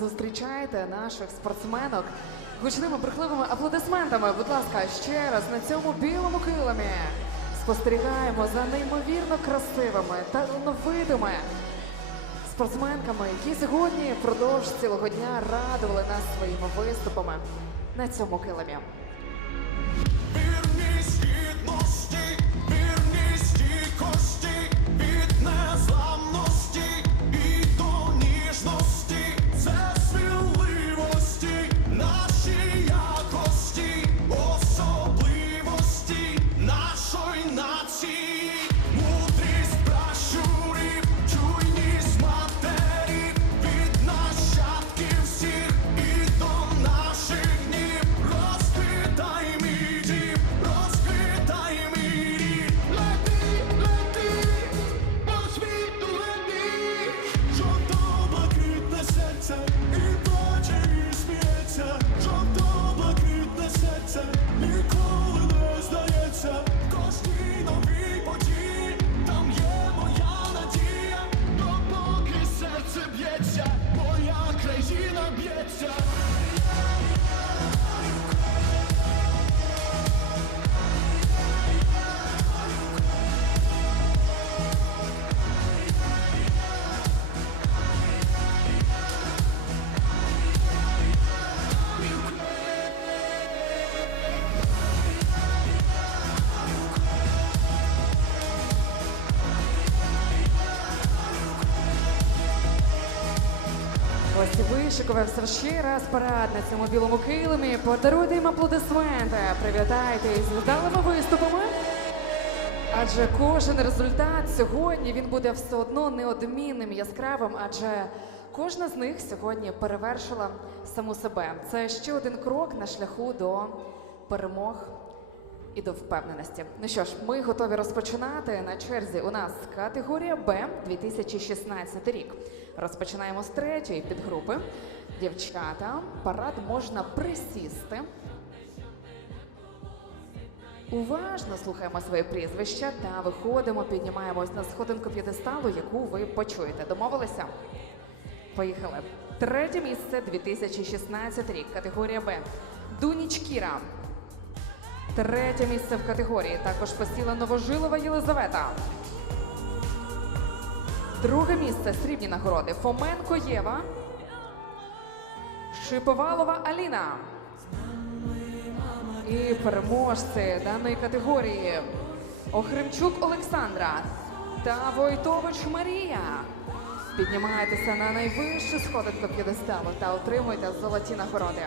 зустрічайте наших спортсменок гучними брехливими аплодисментами. Будь ласка, ще раз на цьому білому килимі спостерігаємо за неймовірно красивими та новидими спортсменками, які сьогодні впродовж цілого дня радували нас своїми виступами на цьому килимі. Ось і вишикувався ще раз парад на цьому білому килимі. Подаруйте їм аплодисменти. Привітайте із вдалими виступами. Адже кожен результат сьогодні він буде все одно неодмінним, яскравим, адже кожна з них сьогодні перевершила саму себе. Це ще один крок на шляху до перемог і до впевненості. Ну що ж, ми готові розпочинати. На черзі у нас категорія Б 2016 рік. Розпочинаємо з третьої підгрупи. Дівчата, парад можна присісти. Уважно слухаємо своє прізвище та виходимо, піднімаємось на сходинку п'єдесталу, яку ви почуєте. Домовилися? Поїхали. Третє місце 2016 рік. Категорія Б. Дуніч Кіра. Третє місце в категорії. Також посіла Новожилова Єлизавета. Друге місце срібні нагороди. Фоменко Єва. Шиповалова Аліна. І переможці даної категорії Охримчук Олександра та Войтович Марія. Піднімайтеся на найвищу сходинку п'єдесталу та отримуйте золоті нагороди.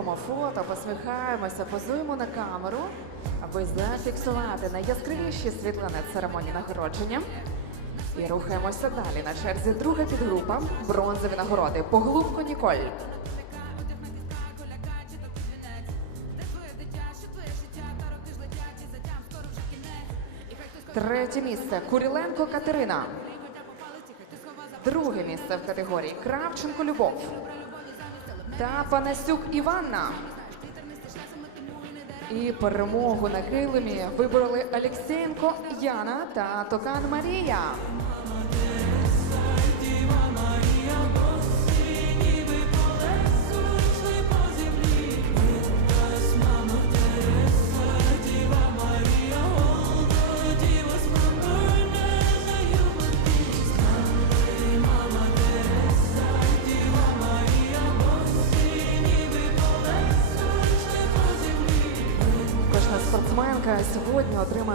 Робимо фото, посміхаємося, позуємо на камеру, аби зафіксувати найяскравіші світлини церемонії нагородження. І рухаємося далі. На черзі друга підгрупа бронзові нагороди. Поглубко Ніколь. Третє місце Куріленко Катерина. Друге місце в категорії Кравченко Любов та Панасюк Іванна. І перемогу на килимі вибороли Олексєнко Яна та Токан Марія.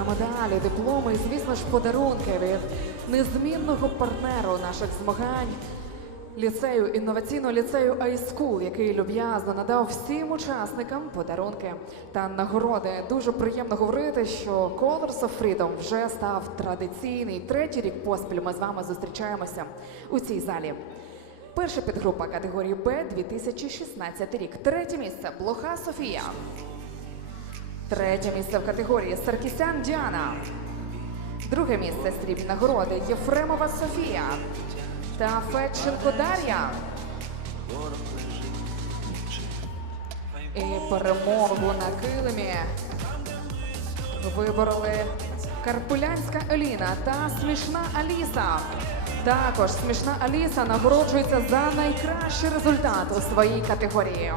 Медалі, дипломи і, звісно ж, подарунки від незмінного партнеру наших змагань. Ліцею інноваційного ліцею iSchool, який люб'язно надав всім учасникам подарунки та нагороди. Дуже приємно говорити, що Colors of Freedom вже став традиційний. Третій рік поспіль ми з вами зустрічаємося у цій залі. Перша підгрупа категорії Б 2016 рік. Третє місце Блоха Софія. Третє місце в категорії Саркісян Діана. Друге місце срібні нагороди Єфремова Софія та Федченко Дар'я. І перемогу на килимі вибороли Карпулянська Еліна та Смішна Аліса. Також смішна Аліса нагороджується за найкращий результат у своїй категорії.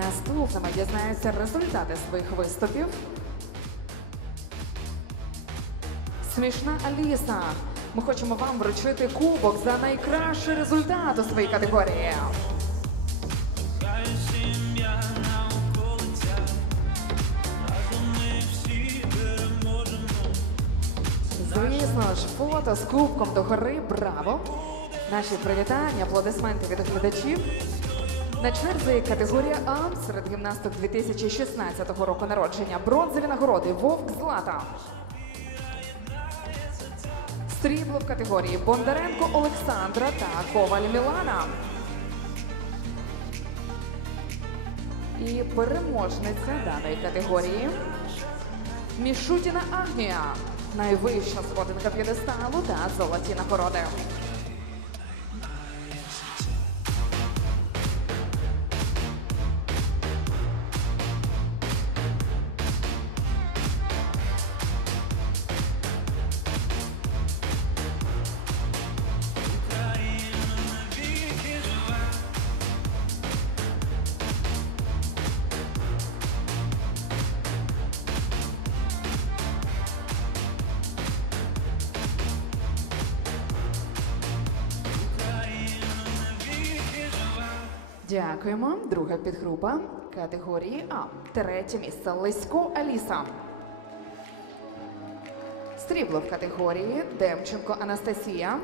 Наступними дізнаються результати своїх виступів. Смішна Аліса. Ми хочемо вам вручити кубок за найкращий результат у своїй категорії. Звісно ж, фото з кубком до гори Браво! Наші привітання, аплодисменти від глядачів. На черзі категорія А серед гімнасток 2016 року народження. Бронзові нагороди Вовк Злата. Срібло в категорії Бондаренко Олександра та Коваль Мілана. І переможниця даної категорії Мішутіна Агнія. Найвища сходинка п'єдесталу та золоті нагороди. Дякуємо. Друга підгрупа категорії А. Третє місце Лисько Аліса. Стрібло в категорії Демченко Анастасія.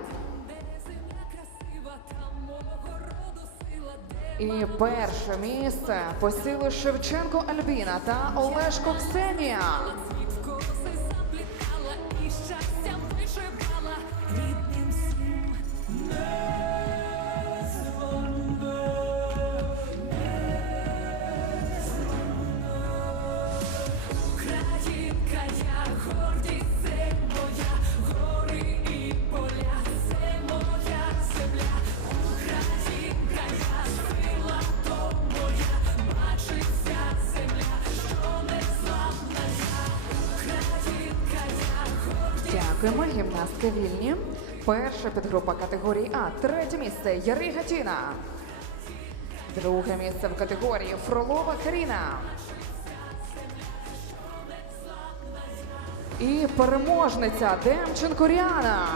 І перше місце посіли Шевченко Альбіна та Олешко Ксенія. Дякуємо, гімнастки вільні. Перша підгрупа категорії А. Третє місце Ярига Тіна. Друге місце в категорії Фролова Каріна. І переможниця Демченко Ріана.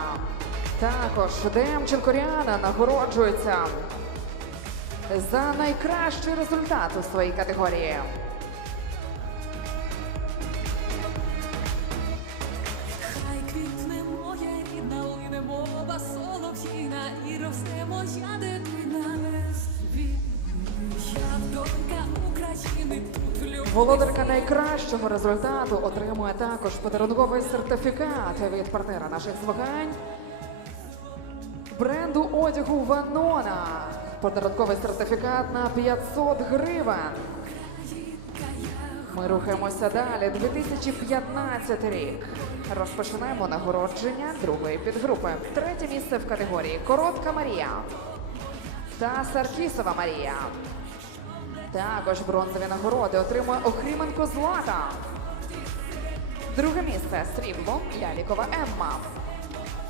Також Демченко Ріана нагороджується за найкращий результат у своїй категорії. Володарка найкращого результату отримує також подарунковий сертифікат від партнера наших змагань бренду одягу Ванона. Подарунковий сертифікат на 500 гривень. Ми рухаємося далі. 2015 рік. Розпочинаємо нагородження другої підгрупи. Третє місце в категорії Коротка Марія та Саркісова Марія. Також бронзові нагороди отримує Охріменко Злата. Друге місце срібло Лялікова Емма.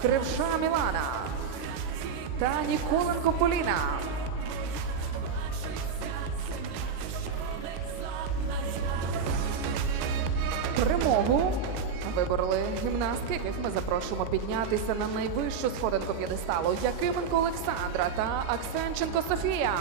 Кривша Мілана. Та Ніколенко Поліна. Перемогу вибороли гімнастки, яких ми запрошуємо піднятися на найвищу сходинку п'єдесталу. Якименко Олександра та Аксенченко Софія.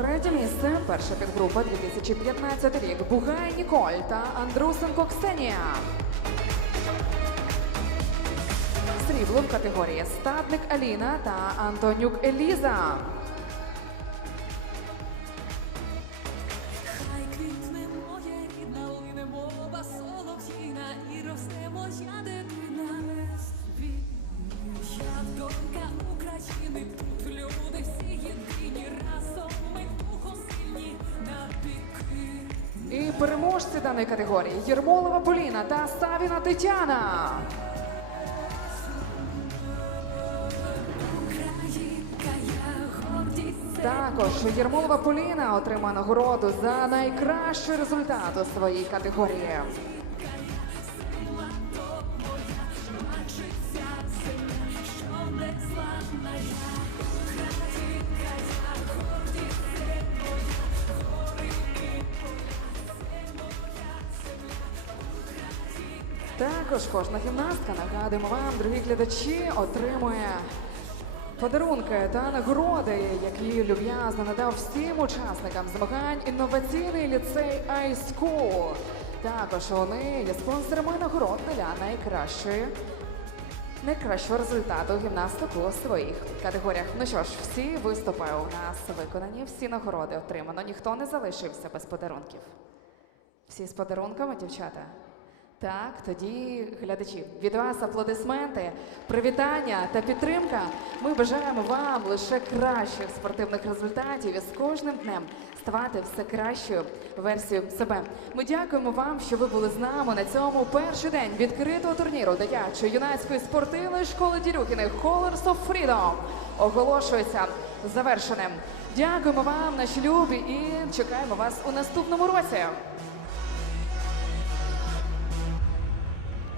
Третє місце, перша підгрупа 2015 рік. Бугай Ніколь та Андрусенко Ксенія. Срібло в категорії Статник Аліна та Антонюк Еліза. Переможці даної категорії Єрмолова Поліна та Савіна Тетяна. Також Єрмолова Поліна отримає нагороду за найкращий результат у своїй категорії. Також кожна гімнастка, нагадуємо вам, дорогі глядачі, отримує подарунки та нагороди, які люб'язно надав всім учасникам змагань інноваційний ліцей iSchool. Також вони є спонсорами нагород для найкращої. Найкращого результату гімнасток у своїх категоріях. Ну що ж, всі виступи у нас виконані, всі нагороди отримано. Ніхто не залишився без подарунків. Всі з подарунками, дівчата? Так, тоді глядачі, від вас аплодисменти, привітання та підтримка. Ми бажаємо вам лише кращих спортивних результатів і з кожним днем ставати все кращою версією себе. Ми дякуємо вам, що ви були з нами на цьому перший день відкритого турніру дитячої юнацької спортивної школи Дірюхіних Colors of Freedom оголошується завершеним. Дякуємо вам, наші любі, і чекаємо вас у наступному році.